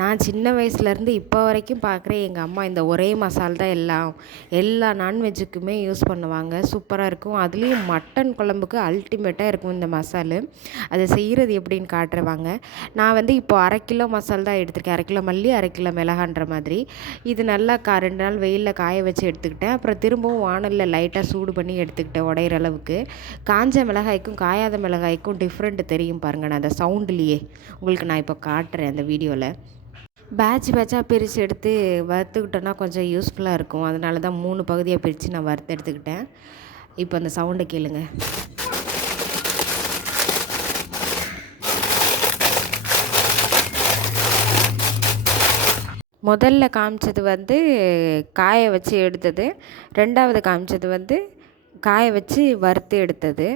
நான் சின்ன வயசுலேருந்து இப்போ வரைக்கும் பார்க்குறேன் எங்கள் அம்மா இந்த ஒரே மசால் தான் எல்லாம். எல்லா நான்வெஜ்ஜுக்குமே யூஸ் பண்ணுவாங்க. சூப்பராக இருக்கும். அதுலேயும் மட்டன் குழம்புக்கு அல்டிமேட்டாக இருக்கும் இந்த மசாலு. அதை செய்கிறது எப்படின்னு காட்டுறவாங்க. நான் வந்து இப்போ அரை கிலோ மசால் தான் எடுத்திருக்கேன். அரை கிலோ மல்லி அரை கிலோ மிளகான்ற மாதிரி. இது நல்லா கா ரெண்டு நாள் வெயிலில் காய வச்சு எடுத்துக்கிட்டேன். அப்புறம் திரும்பவும் வானலில் லைட்டாக சூடு பண்ணி எடுத்துக்கிட்டேன் உடையிற அளவுக்கு. காஞ்ச மிளகாய்க்கும் காயாத மிளகாய்க்கும் டிஃப்ரெண்ட் தெரியும் பாருங்கள் நான் அந்த சவுண்ட்லேயே உங்களுக்கு நான் இப்போ காட்டுறேன் அந்த வீடியோவில் பேட்ச் பேட்சாக பிரித்து எடுத்து வறுத்துக்கிட்டோன்னா கொஞ்சம் யூஸ்ஃபுல்லாக இருக்கும். அதனால தான் மூணு பகுதியாக பிரித்து நான் வறுத்து எடுத்துக்கிட்டேன். இப்போ அந்த சவுண்டை கேளுங்க. முதல்ல காமிச்சது வந்து காய வச்சு எடுத்தது. ரெண்டாவது காமிச்சது வந்து காய வச்சு வறுத்து எடுத்தது.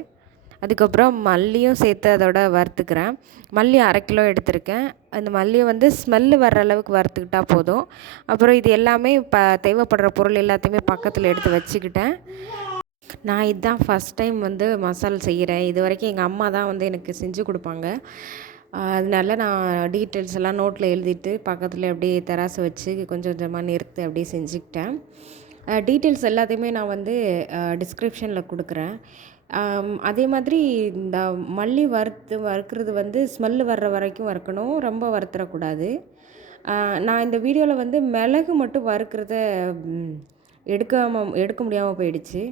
அதுக்கப்புறம் மல்லியும் சேர்த்து அதோட வறுத்துக்கிறேன். மல்லி அரை கிலோ எடுத்திருக்கேன். அந்த மல்லியை வந்து ஸ்மெல்லு வர்ற அளவுக்கு வறுத்துக்கிட்டால் போதும். அப்புறம் இது எல்லாமே இப்போ தேவைப்படுற பொருள் எல்லாத்தையுமே பக்கத்தில் எடுத்து வச்சுக்கிட்டேன். நான் இதுதான் ஃபஸ்ட் டைம் வந்து மசால் செய்கிறேன் இது வரைக்கும் எங்கள் அம்மா தான் வந்து எனக்கு செஞ்சு கொடுப்பாங்க. அதனால நான் டீட்டெயில்ஸ் எல்லாம் நோட்டில் எழுதிட்டு பக்கத்தில் அப்படியே தெராசை வச்சு கொஞ்சம் கொஞ்சமாக நிறுத்து அப்படியே செஞ்சுக்கிட்டேன். டீட்டெயில்ஸ் எல்லாத்தையுமே நான் வந்து டிஸ்கிரிப்ஷனில் கொடுக்குறேன். அதே மாதிரி இந்த மல்லி வறுத்து வறுக்கிறது வந்து ஸ்மெல்லு வர்ற வரைக்கும் வறுக்கணும். ரொம்ப வறுத்துடக்கூடாது நான் இந்த வீடியோவில் வந்து மிளகு மட்டும் வறுக்கிறத எடுக்காமல் எடுக்க முடியாமல் போயிடுச்சு.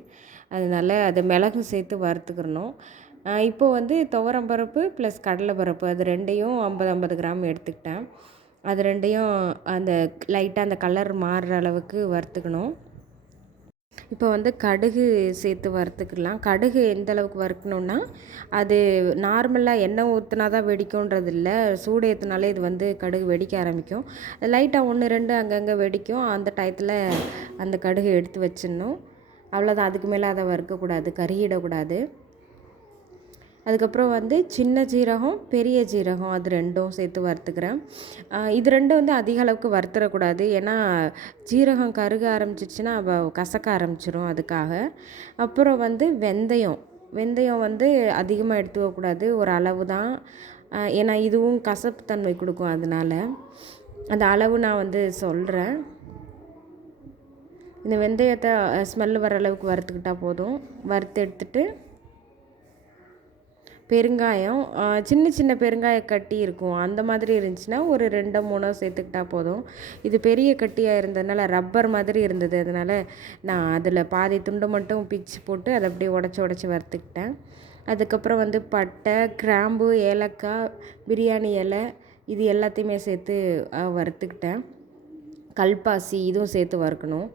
அதனால் அதை மிளகு சேர்த்து வறுத்துக்கிறணும். இப்போது வந்து துவரம்பருப்பு ப்ளஸ் கடலை பருப்பு அது ரெண்டையும் ஐம்பது ஐம்பது கிராம் எடுத்துக்கிட்டேன். அது ரெண்டையும் அந்த லைட்டாக அந்த கலர் மாறுற அளவுக்கு வறுத்துக்கணும். இப்போ வந்து கடுகு சேர்த்து வறுத்துக்கலாம். கடுகு எந்த அளவுக்கு வறுக்கணுன்னா அது நார்மலாக எண்ணெய் ஊற்றினா தான் வெடிக்கும்ன்றது இல்லை. சூடு ஏற்றினாலே இது வந்து கடுகு வெடிக்க ஆரம்பிக்கும். லைட்டாக ஒன்று ரெண்டு அங்கங்கே வெடிக்கும். அந்த டயத்தில் அந்த கடுகு எடுத்து வச்சிடணும். அவ்வளோதான் அதுக்கு மேலே அதை வறுக்கக்கூடாது. கருகிடக்கூடாது. அதுக்கப்புறம் வந்து சின்ன ஜீரகம் பெரிய ஜீரகம் அது ரெண்டும் சேர்த்து வறுத்துக்கிறேன். இது ரெண்டும் வந்து அதிக அளவுக்கு வறுத்துடக்கூடாது ஏன்னா ஜீரகம் கருக ஆரம்பிச்சிச்சுன்னா கசக்க ஆரம்பிச்சிடும் அதுக்காக. அப்புறம் வந்து வெந்தயம். வெந்தயம் வந்து அதிகமாக எடுத்துக்கக்கூடாது ஒரு அளவு தான். ஏன்னா இதுவும் கசப்பு தன்மை கொடுக்கும் அதனால். அந்த அளவு நான் வந்து சொல்கிறேன் இந்த வெந்தயத்தை ஸ்மெல் வர அளவுக்கு வறுத்துக்கிட்டால் போதும். வறுத்து எடுத்துகிட்டு பெருங்காயம் சின்ன சின்ன பெருங்காய கட்டி இருக்கும். அந்த மாதிரி இருந்துச்சுன்னா ஒரு ரெண்டோ மூணோ சேர்த்துக்கிட்டா போதும். இது பெரிய கட்டியாக இருந்ததுனால ரப்பர் மாதிரி இருந்தது. அதனால் நான் அதில் பாதி துண்டு மட்டும் பிச்சு போட்டு அதை அப்படியே உடச்சி உடச்சி வறுத்துக்கிட்டேன். அதுக்கப்புறம் வந்து பட்டை கிராம்பு ஏலக்காய் பிரியாணி இலை இது எல்லாத்தையுமே சேர்த்து வறுத்துக்கிட்டேன். கல்பாசி இதுவும் சேர்த்து வறுக்கணும்.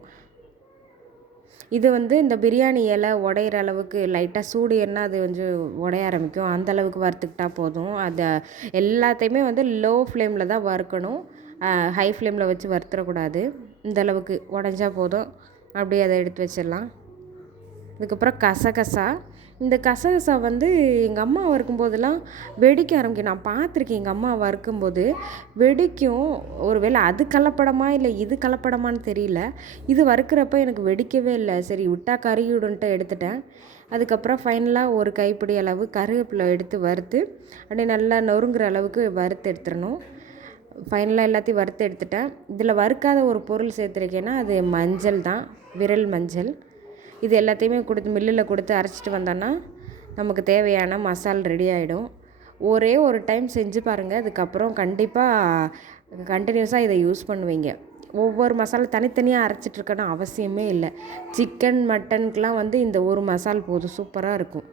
இது வந்து இந்த பிரியாணி இலை உடையிற அளவுக்கு லைட்டாக சூடு ஏறினா அது கொஞ்சம் உடைய ஆரம்பிக்கும். அந்த அளவுக்கு வறுத்துக்கிட்டா போதும். அதை எல்லாத்தையுமே வந்து லோ ஃப்ளேமில் தான் வறுக்கணும். ஹை ஃப்ளேமில் வச்சு வறுத்துடக்கூடாது இந்த அளவுக்கு உடஞ்சா போதும். அப்படியே அதை எடுத்து வச்சிடலாம். அதுக்கப்புறம் கசகசா. இந்த கசகசா வந்து எங்கள் அம்மா வறுக்கும்போதெல்லாம் வெடிக்க ஆரம்பிக்கும். நான் பார்த்துருக்கேன் எங்கள் அம்மா வறுக்கும்போது வெடிக்கும். ஒரு வேளை அது கலப்படமா இல்லை இது கலப்படமான்னு தெரியல. இது வறுக்கிறப்ப எனக்கு வெடிக்கவே இல்லை. சரி விட்டா கருகிடுன்ட்டு எடுத்துட்டேன். அதுக்கப்புறம் ஃபைனலாக ஒரு கைப்பிடி அளவு கருவேப்பிலை எடுத்து வறுத்து அப்படியே நல்லா நொறுங்குற அளவுக்கு வறுத்து எடுத்துடணும். ஃபைனலாக எல்லாத்தையும் வறுத்து எடுத்துட்டேன். இதில் வறுக்காத ஒரு பொருள் சேர்த்துருக்கேன்னா அது மஞ்சள் தான். விரல் மஞ்சள். இது எல்லாத்தையுமே கொடுத்து மில்லில் கொடுத்து அரைச்சிட்டு வந்தோன்னா நமக்கு தேவையான மசால் ரெடி ஆகிடும் ஒரே ஒரு டைம் செஞ்சு பாருங்கள் அதுக்கப்புறம் கண்டிப்பாக கண்டினியூஸாக இதை யூஸ் பண்ணுவீங்க. ஒவ்வொரு மசாலா தனித்தனியாக அரைச்சிட்ருக்கணும் அவசியமே இல்லை. சிக்கன் மட்டனுக்கெலாம் வந்து இந்த ஒரு மசால் போதும். சூப்பராக இருக்கும்.